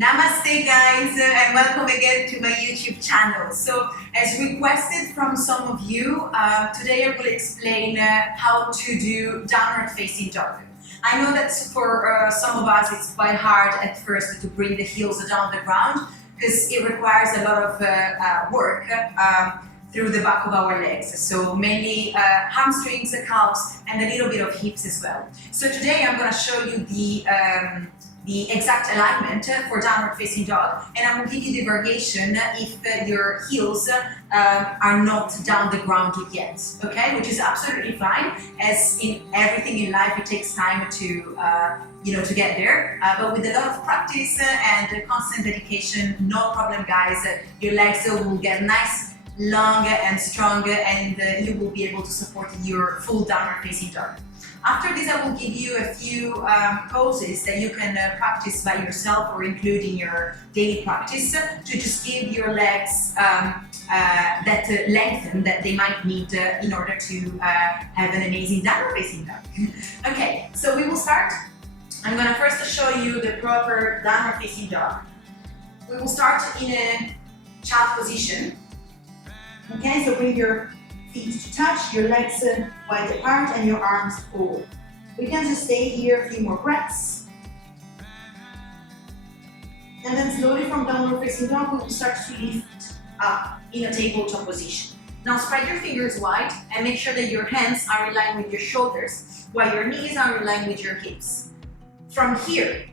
Namaste guys and welcome again to my YouTube channel. So as requested from some of you, today I will explain how to do downward facing dog. I know that for some of us it's quite hard at first to bring the heels down the ground because it requires a lot of work through the back of our legs. So mainly hamstrings, calves and a little bit of hips as well. So today I'm going to show you the exact alignment for downward facing dog, and I will give you the variation if your heels are not down the ground yet, okay? Which is absolutely fine, as in everything in life it takes time to to get there, but with a lot of practice and constant dedication, no problem guys, your legs will get nice, long and strong, and you will be able to support your full downward facing dog. After this, I will give you a few poses that you can practice by yourself or include in your daily practice to just give your legs that lengthen that they might need in order to have an amazing downward facing dog. Okay, so we will start. I'm going to first show you the proper downward facing dog. We will start in a child position. Okay, so bring your feet to touch, your legs wide apart and your arms forward. We can just stay here a few more breaths. And then slowly from downward facing dog, we will start to lift up in a tabletop position. Now spread your fingers wide and make sure that your hands are in line with your shoulders, while your knees are in line with your hips. From here,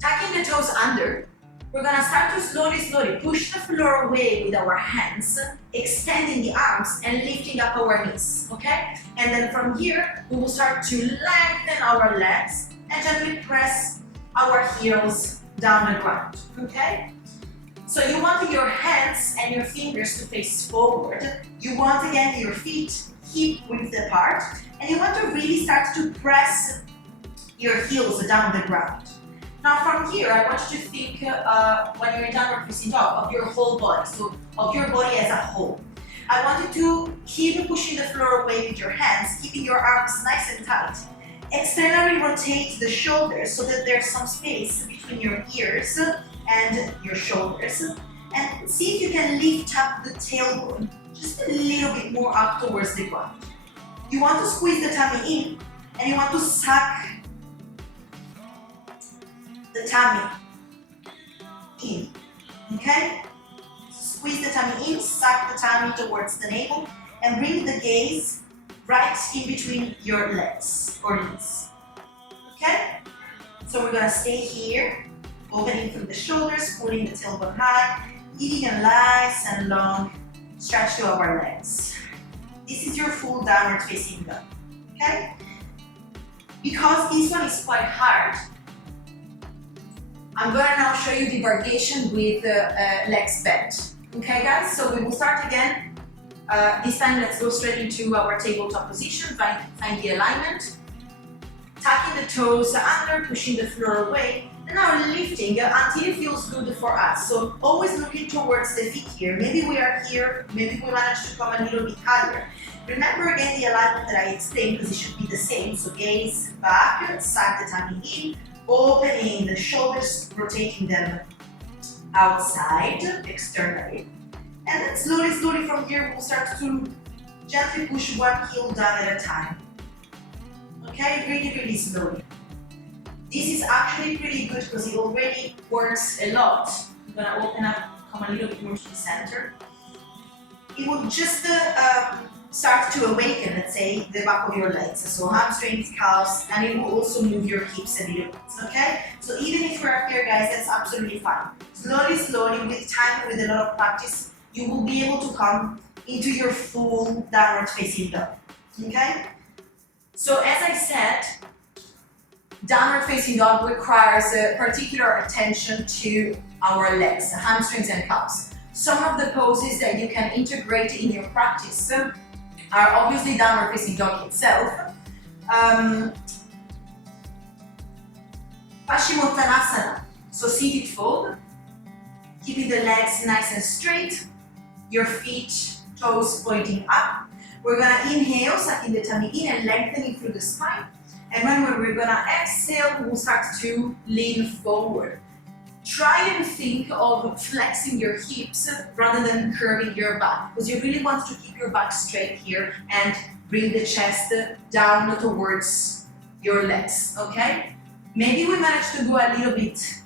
tucking the toes under, we're gonna start to slowly push the floor away with our hands, extending the arms and lifting up our knees, okay? And then from here, we will start to lengthen our legs and gently press our heels down the ground, okay? So you want your hands and your fingers to face forward. You want again your feet hip width apart, and you want to really start to press your heels down the ground. Now from here, I want you to think when you're in downward facing dog of your whole body, so of your body as a whole. I want you to keep pushing the floor away with your hands, keeping your arms nice and tight. Externally rotate the shoulders so that there's some space between your ears and your shoulders. And see if you can lift up the tailbone just a little bit more up towards the ground. You want to squeeze the tummy in and you want to suck the tummy in, okay? Squeeze the tummy in, suck the tummy towards the navel, and bring the gaze right in between your legs or knees, okay? So we're gonna stay here, opening from the shoulders, pulling the tailbone high, giving a nice and long stretch to our legs. This is your full downward facing dog, okay? Because this one is quite hard, I'm going to now show you the variation with legs bent. Okay guys, so we will start again. This time let's go straight into our tabletop position, find the alignment. Tucking the toes under, pushing the floor away, and now lifting until it feels good for us. So always looking towards the feet here. Maybe we are here, maybe we manage to come a little bit higher. Remember again the alignment that I explained because it should be the same. So gaze back, suck the tummy in, opening the shoulders, rotating them outside, externally. And then slowly from here, we'll start to gently push one heel down at a time. Okay, really slowly. This is actually pretty good because it already works a lot. I'm gonna open up, come a little bit more to the center. It will just start to awaken, let's say, the back of your legs. So hamstrings, calves, and it will also move your hips a little bit, okay? So even if you're here, guys, that's absolutely fine. Slowly, with time, with a lot of practice, you will be able to come into your full downward facing dog, okay? So as I said, downward facing dog requires particular attention to our legs, hamstrings and calves. Some of the poses that you can integrate in your practice are obviously downward facing dog itself. Paschimottanasana, so seated fold, keeping the legs nice and straight, your feet, toes pointing up. We're gonna inhale, sucking the tummy in and lengthening through the spine. And when we're gonna exhale, we'll start to lean forward. Try and think of flexing your hips rather than curving your back, because you really want to keep your back straight here and bring the chest down towards your legs, okay? Maybe we managed to go a little bit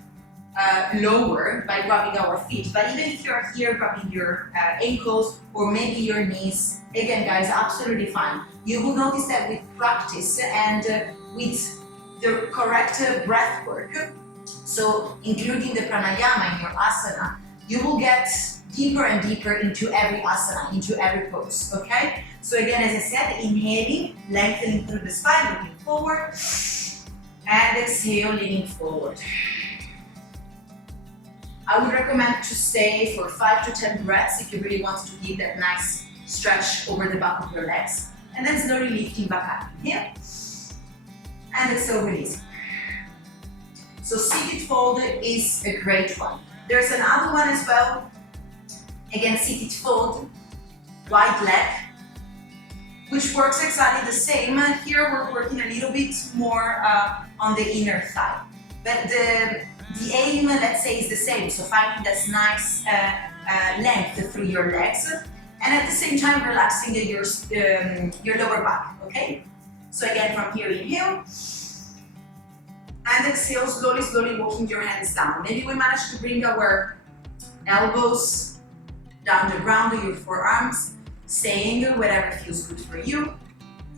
lower by grabbing our feet, but even if you're here grabbing your ankles or maybe your knees, again guys, absolutely fine. You will notice that with practice and with the correct breath work, so including the pranayama in your asana, you will get deeper and deeper into every asana, into every pose, okay? So again, as I said, inhaling, lengthening through the spine, looking forward, and exhale, leaning forward. I would recommend to stay for 5 to 10 breaths if you really want to give that nice stretch over the back of your legs. And then slowly lifting back up. Here. And exhale, release. So seated fold is a great one. There's another one as well. Again, seated fold, wide leg, which works exactly the same. Here we're working a little bit more on the inner thigh. But the aim, let's say, is the same. So finding this nice length through your legs, and at the same time relaxing your lower back, okay? So again, from here, inhale, and exhale, slowly, slowly walking your hands down. Maybe we manage to bring our elbows down the ground to your forearms, staying wherever feels good for you.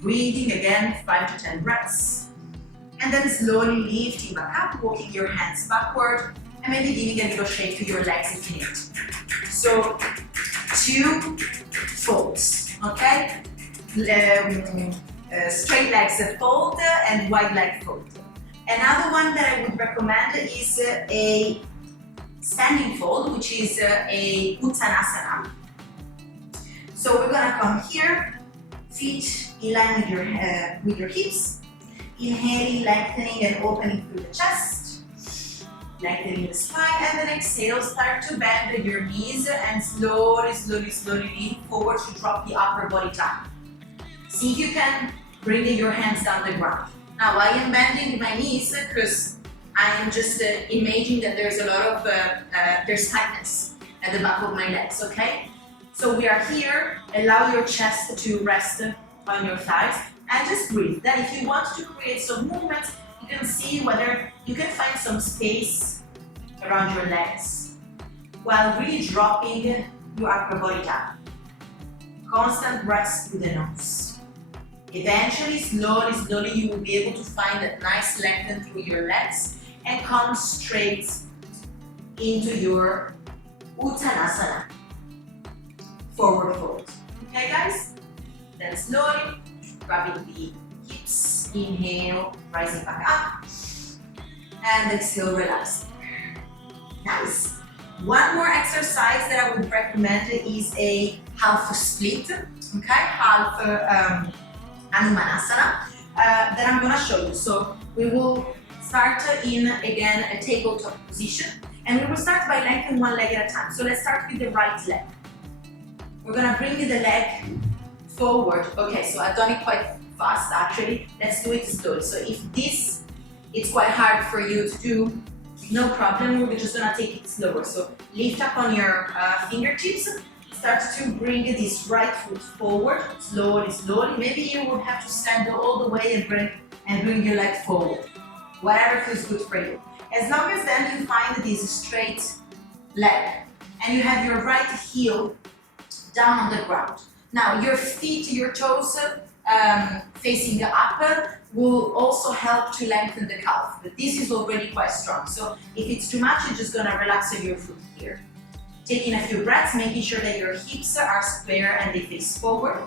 Breathing again, 5 to 10 breaths. And then slowly lifting back up, walking your hands backward, and maybe giving a little shake to your legs if you need. So 2 folds, okay? Straight legs fold and wide leg fold. Another one that I would recommend is a standing fold, which is a Uttanasana. So we're gonna come here, feet in line with your hips. Inhaling, lengthening and opening through the chest, lengthening the spine, and then exhale, start to bend your knees and slowly, slowly, slowly lean forward to drop the upper body down. See if you can bring your hands down the ground. Now I am bending my knees because I am just imagining that there's a lot of, there's tightness at the back of my legs, okay? So we are here, allow your chest to rest on your thighs. And just breathe. Then if you want to create some movement, you can see whether you can find some space around your legs while really dropping your upper body down. Constant breaths through the nose. Eventually, slowly, slowly, you will be able to find that nice lengthen through your legs and come straight into your Uttanasana, forward fold. Okay guys? Then slowly, grabbing the hips, inhale, rising back up, and exhale, relax. Nice. One more exercise that I would recommend is a half split, okay? Half Hanumanasana that I'm gonna show you. So we will start in, again, a tabletop position, and we will start by lengthening one leg at a time. So let's start with the right leg. We're gonna bring the leg forward. Okay, so I've done it quite fast actually. Let's do it slowly. So if this it's quite hard for you to do, no problem. We're just gonna take it slower. So lift up on your fingertips. Start to bring this right foot forward, slowly, slowly. Maybe you will have to stand all the way and bring your leg forward. Whatever feels good for you. As long as then you find this straight leg and you have your right heel down on the ground. Now your feet, your toes facing up will also help to lengthen the calf, but this is already quite strong. So if it's too much, you're just gonna relax your foot here. Taking a few breaths, making sure that your hips are square and they face forward.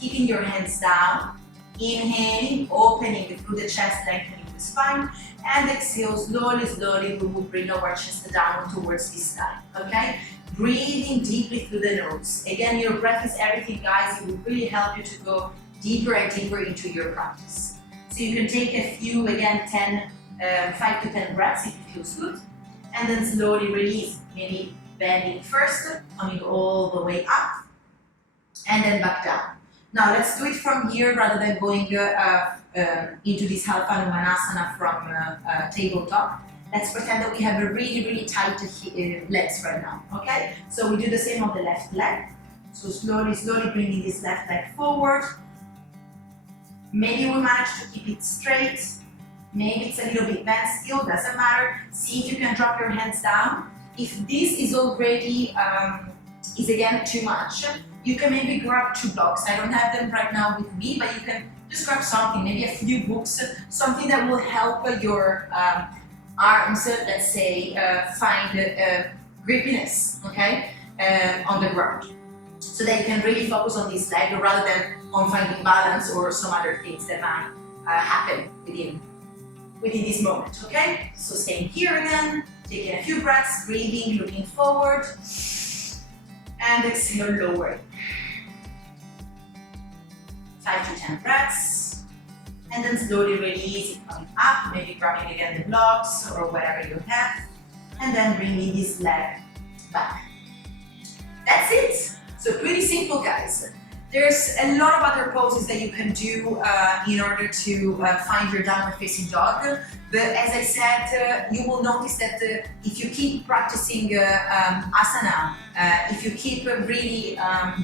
Keeping your hands down. Inhaling, opening through the chest, lengthening the spine. And exhale, slowly, slowly, we will bring our chest down towards the sky, okay? Breathing deeply through the nose. Again, your breath is everything, guys. It will really help you to go deeper and deeper into your practice. So you can take a few, again, 5 to 10 breaths if it feels good. And then slowly release, maybe bending first, coming all the way up, and then back down. Now let's do it from here rather than going into this half Hanumanasana from tabletop. Let's pretend that we have a really tight legs right now, okay? So we do the same on the left leg. So slowly bringing this left leg forward. Maybe we manage to keep it straight. Maybe it's a little bit bent still, doesn't matter. See if you can drop your hands down. If this is already, is again too much, you can maybe grab 2 blocks. I don't have them right now with me, but you can just grab something, maybe a few books, something that will help your arms, let's say, find grippiness, okay, on the ground. So that you can really focus on this leg rather than on finding balance or some other things that might happen within this moment, okay? So staying here again, taking a few breaths, breathing, looking forward, and exhale, lowering. 5 to 10 breaths, and then slowly release it coming up, maybe grabbing again the blocks or whatever you have, and then bringing this leg back. That's it. So pretty simple, guys. There's a lot of other poses that you can do in order to find your downward facing dog. But as I said, you will notice that if you keep practicing asana, if you keep really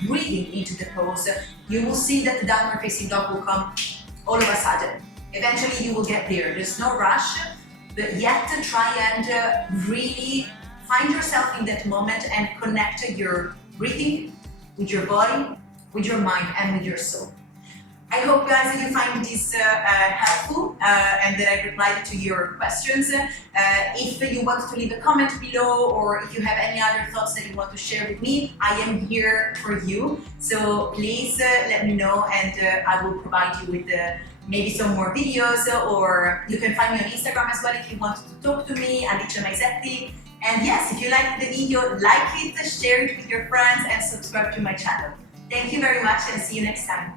breathing into the pose, you will see that the downward facing dog will come all of a sudden. Eventually you will get there. There's no rush, but yet try and really find yourself in that moment and connect your breathing with your body, with your mind, and with your soul. I hope, guys, that you find this helpful and that I replied to your questions. If you want to leave a comment below, or if you have any other thoughts that you want to share with me, I am here for you. So please let me know, and I will provide you with maybe some more videos, or you can find me on Instagram as well if you want to talk to me, Alicia Maisetti. And yes, if you liked the video, like it, share it with your friends, and subscribe to my channel. Thank you very much, and see you next time.